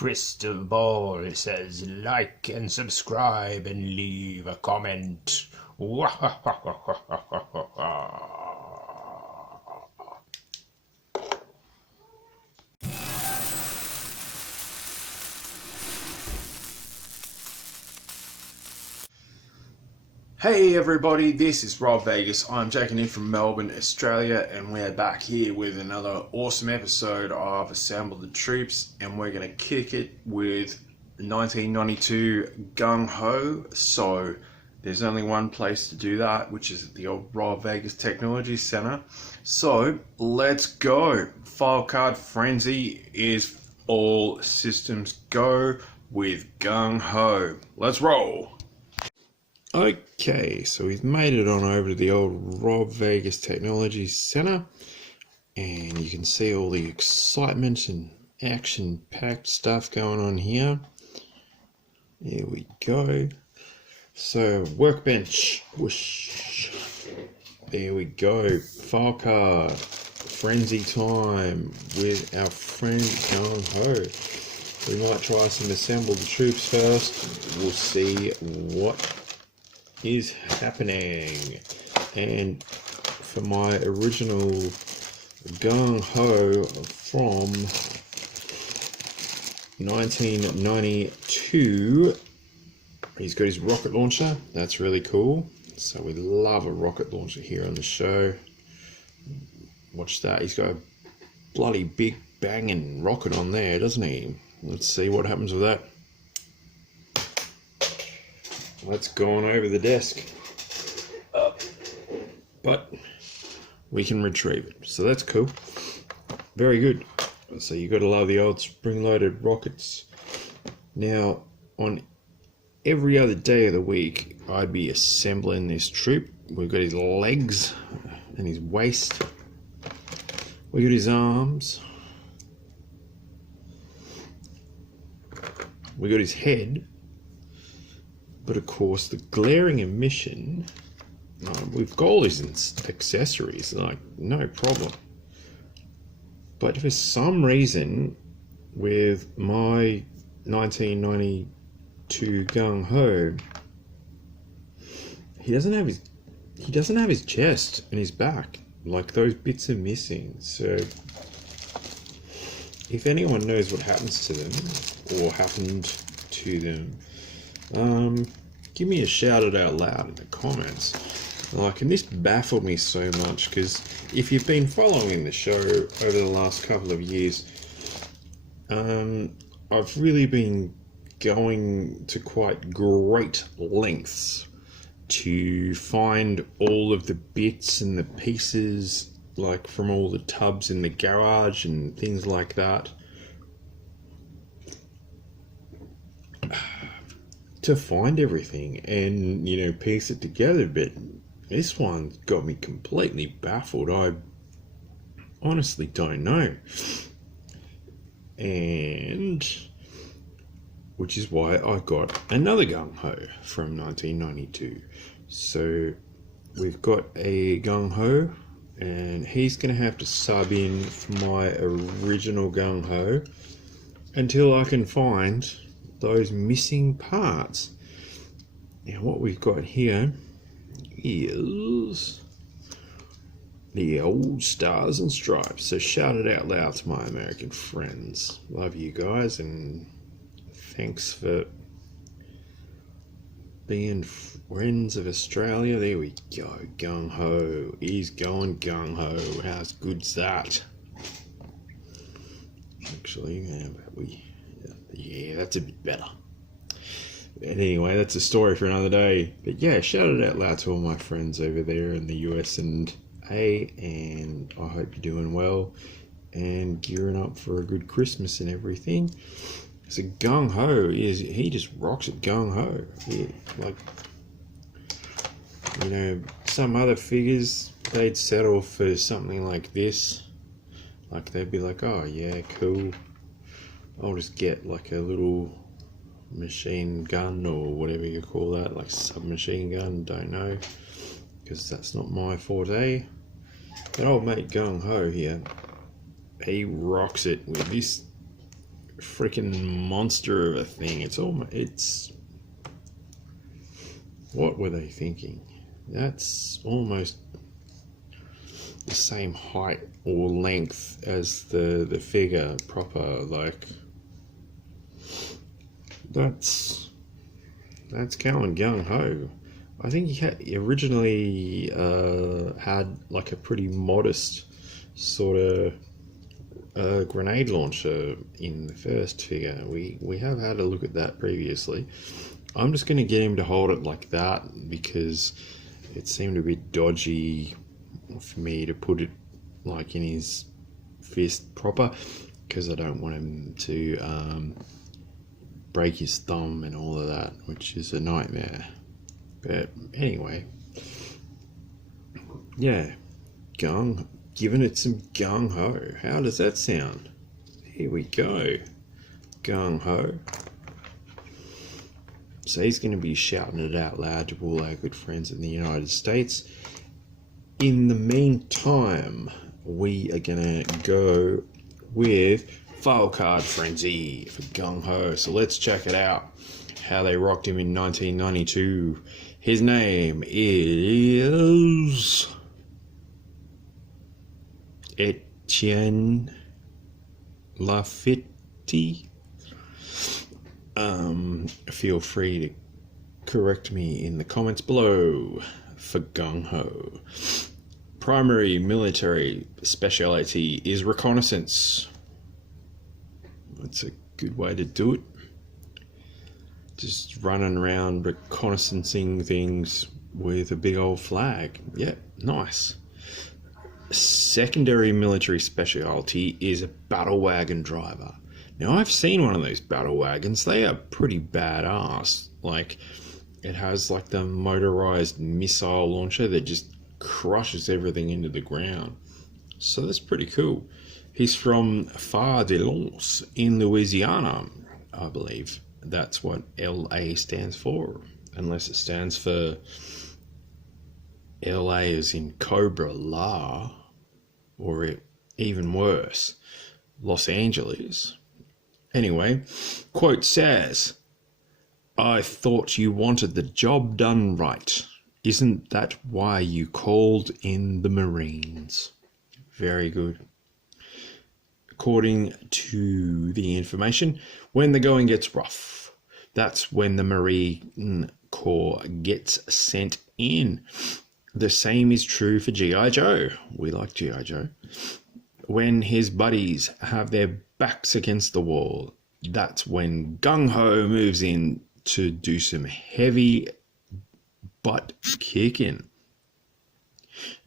crystal ball says like and subscribe and leave a comment. Hey everybody, this is Rob Vegas. I'm checking in from Melbourne, Australia, and we're back here with another awesome episode of Assemble the Troops, and we're going to kick it with 1992 Gung Ho. So there's only one place to do that, which is at the old Rob Vegas Technology Center. So let's go. File card frenzy is all systems go with Gung Ho. Let's roll. Okay, so we've made it on over to the old Rob Vegas Technology Center, and you can see all the excitement and action-packed stuff going on here. Here we go. So, workbench, whoosh. There we go. File card, frenzy time with our friend Gung Ho. We might try some Assemble the Troops first. We'll see what is happening. And for my original Gung Ho from 1992, he's got his rocket launcher. That's really cool. So we love a rocket launcher here on the show. Watch that. He's got a bloody big banging rocket on there, doesn't he? Let's see what happens with that. Let's go on over the desk. But we can retrieve it, so that's cool. Very good. So you got to love the old spring-loaded rockets. Now, on every other day of the week, I'd be assembling this troop. We've got his legs and his waist. We got his arms. We got his head. But of course, the glaring omission, we've got all his accessories, like, no problem. But for some reason, with my 1992 Gung Ho, he doesn't have his chest and his back. Like, those bits are missing. So, if anyone knows what happens to them, or happened to them, give me a shout it out loud in the comments. Like, and this baffled me so much, because if you've been following the show over the last couple of years, I've really been going to quite great lengths to find all of the bits and the pieces, like from all the tubs in the garage and things like that, to find everything and, you know, piece it together. But this one got me completely baffled. I honestly don't know. And which is why I got another Gung Ho from 1992. So we've got a Gung Ho, and he's going to have to sub in for my original Gung Ho until I can find those missing parts. Now what we've got here is the old Stars and Stripes. So shout it out loud to my American friends. Love you guys, and thanks for being friends of Australia. There we go. Gung Ho. He's going Gung Ho. How good's that? Actually, yeah, that's a bit better. And anyway, that's a story for another day. But yeah, shout it out loud to all my friends over there in the US and A, and I hope you're doing well and gearing up for a good Christmas and everything. So Gung Ho he just rocks at Gung Ho. Yeah, like, you know, some other figures, they'd settle for something like this. Like, they'd be like, oh yeah, cool, I'll just get like a little machine gun or whatever you call that, like submachine gun, don't know, because that's not my forte. But old mate Gung Ho here, he rocks it with this freaking monster of a thing. It's what were they thinking? That's almost the same height or length as the figure proper. Like that's going gung ho. I think he originally had like a pretty modest sort of grenade launcher in the first figure. We have had a look at that previously. I'm just going to get him to hold it like that because it seemed a bit dodgy for me to put it like in his fist proper, because I don't want him to break his thumb and all of that, which is a nightmare. But anyway, yeah, giving it some gung ho. How does that sound? Here we go, gung ho. So he's going to be shouting it out loud to all our good friends in the United States. In the meantime, we are going to go with File Card Frenzy for Gung Ho. So let's check it out, how they rocked him in 1992. His name is Etienne Lafitte. Feel free to correct me in the comments below. For Gung Ho, primary military speciality is reconnaissance. That's a good way to do it. Just running around reconnaissancing things with a big old flag. Yep, nice. Secondary military specialty is a battle wagon driver. Now, I've seen one of those battle wagons. They are pretty badass. Like, it has like the motorized missile launcher that just crushes everything into the ground. So that's pretty cool. He's from Phare de Lance in Louisiana, I believe. That's what LA stands for. Unless it stands for LA as in Cobra La, or even worse, Los Angeles. Anyway, quote says, "I thought you wanted the job done right. Isn't that why you called in the Marines?" Very good. According to the information, when the going gets rough, that's when the Marine Corps gets sent in. The same is true for G.I. Joe. We like G.I. Joe. When his buddies have their backs against the wall, that's when Gung Ho moves in to do some heavy butt kicking.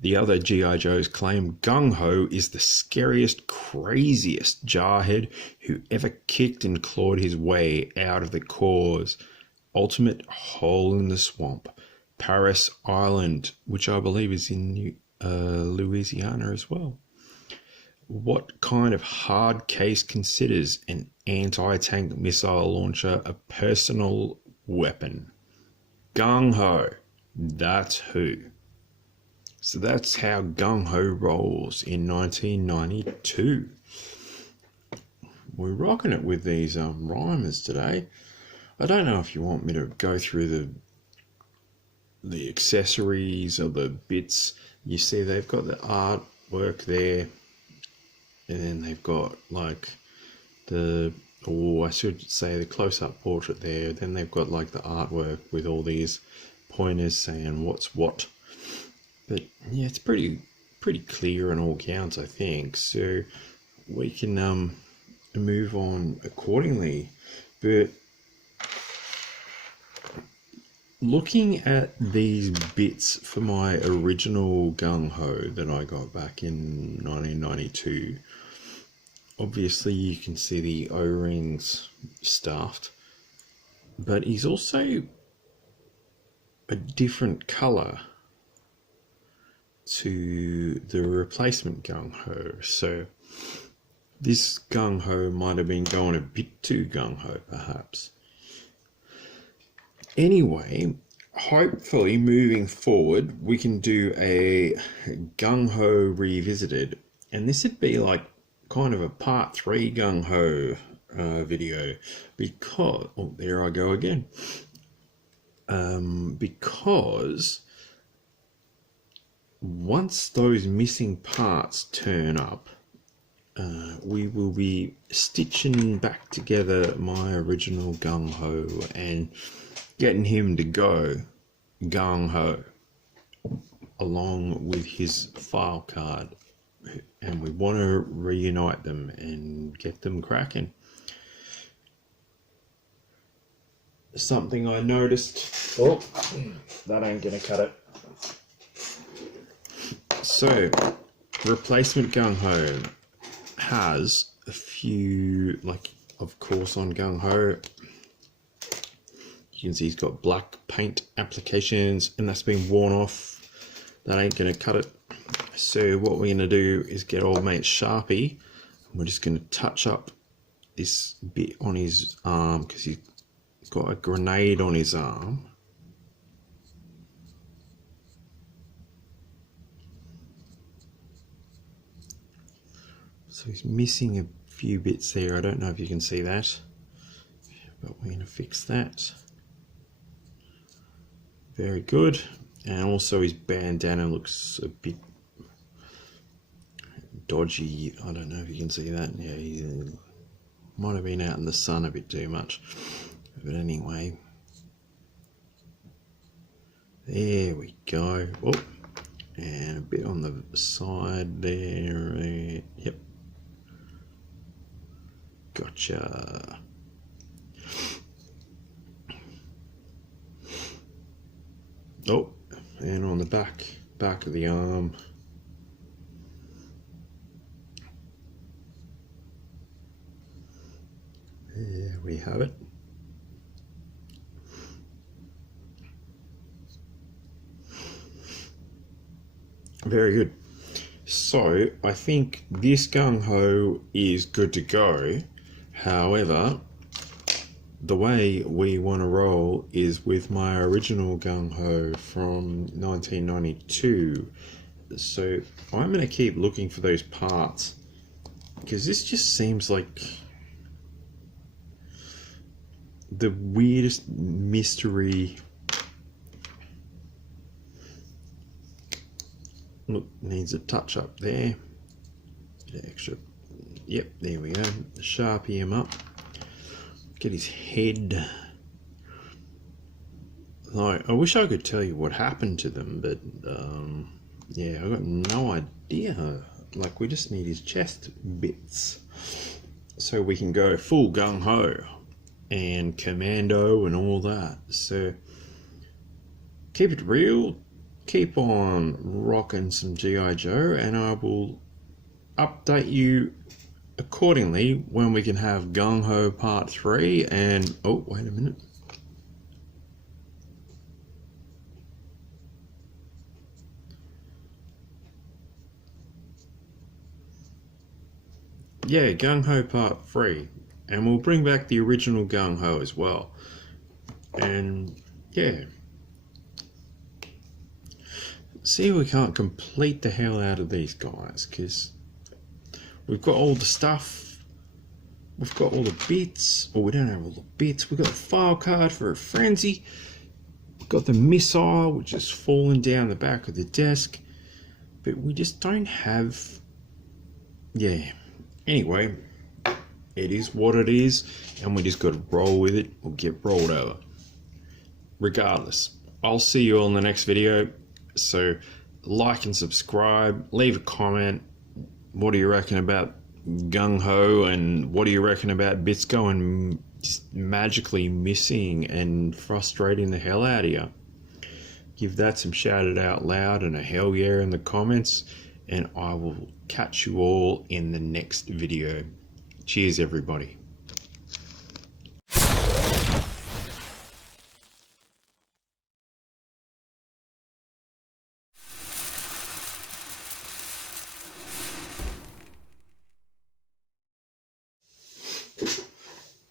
The other G.I. Joes claim Gung Ho is the scariest, craziest jarhead who ever kicked and clawed his way out of the Corps' ultimate hole in the swamp, Paris Island, which I believe is in Louisiana as well. What kind of hard case considers an anti-tank missile launcher a personal weapon? Gung Ho. That's who. So that's how Gung Ho rolls in 1992. We're rocking it with these rhymers today. I don't know if you want me to go through the accessories or the bits. You see they've got the artwork there, and then they've got like I should say the close-up portrait there. Then they've got like the artwork with all these pointers saying what's what. But yeah, it's pretty clear on all counts, I think. So we can move on accordingly. But looking at these bits for my original Gung Ho that I got back in 1992, obviously you can see the O-rings stuffed, but he's also a different colour to the replacement Gung Ho. So this Gung Ho might have been going a bit too Gung Ho, perhaps. Anyway, hopefully moving forward we can do a Gung Ho revisited, and this would be like kind of a part 3 Gung Ho video, because, oh, there I go again, because once those missing parts turn up, we will be stitching back together my original Gung Ho and getting him to go Gung Ho along with his file card, and we want to reunite them and get them cracking. Something I noticed, oh, that ain't gonna cut it. So replacement Gung Ho has a few, like, of course, on Gung Ho you can see he's got black paint applications, and that's been worn off. That ain't gonna cut it. So what we're gonna do is get old mate Sharpie, and we're just gonna touch up this bit on his arm, because he's got a grenade on his arm. So he's missing a few bits there. I don't know if you can see that, but we're gonna fix that. Very good. And also his bandana looks a bit dodgy. I don't know if you can see that. Yeah, he might have been out in the sun a bit too much. But anyway, there we go. Oh, and a bit on the side there. Yep. Gotcha. Oh, and on the back of the arm. There we have it. Very good. So I think this Gung Ho is good to go. However, the way we want to roll is with my original Gung Ho from 1992. So I'm going to keep looking for those parts, because this just seems like the weirdest mystery. Look, needs a touch up there. Bit extra. Yep, there we go. Sharpie him up. Get his head. Like, I wish I could tell you what happened to them, but yeah, I got no idea. Like, we just need his chest bits so we can go full gung ho and commando and all that. So keep it real, keep on rocking some G.I. Joe, and I will update you accordingly when we can have Gung Ho Part 3. And oh, wait a minute. Yeah, Gung Ho Part 3, and we'll bring back the original Gung Ho as well. And yeah, see if we can't complete the hell out of these guys, because we've got all the stuff, we've got all the bits, or we don't have all the bits. We've got the file card for a frenzy, we've got the missile which is falling down the back of the desk, but we just don't have, yeah. Anyway, it is what it is, and we just got to roll with it or get rolled over. Regardless, I'll see you all in the next video. So like and subscribe, leave a comment. What do you reckon about Gung Ho, and what do you reckon about bits going just magically missing and frustrating the hell out of you? Give that some shout it out loud and a hell yeah in the comments, and I will catch you all in the next video. Cheers everybody.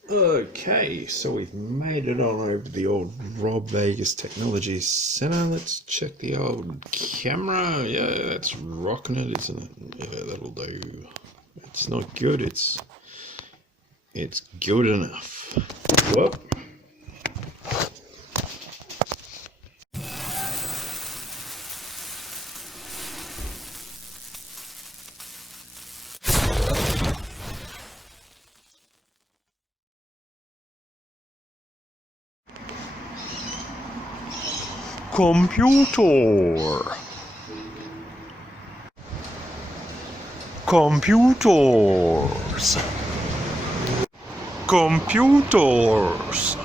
Okay, so we've made it on over to the old Rob Vegas Technology Center. Let's check the old camera. Yeah, that's rocking it, isn't it? Yeah, that'll do. It's not good, it's It's good enough. Whoop. Computer. Computers. Computers.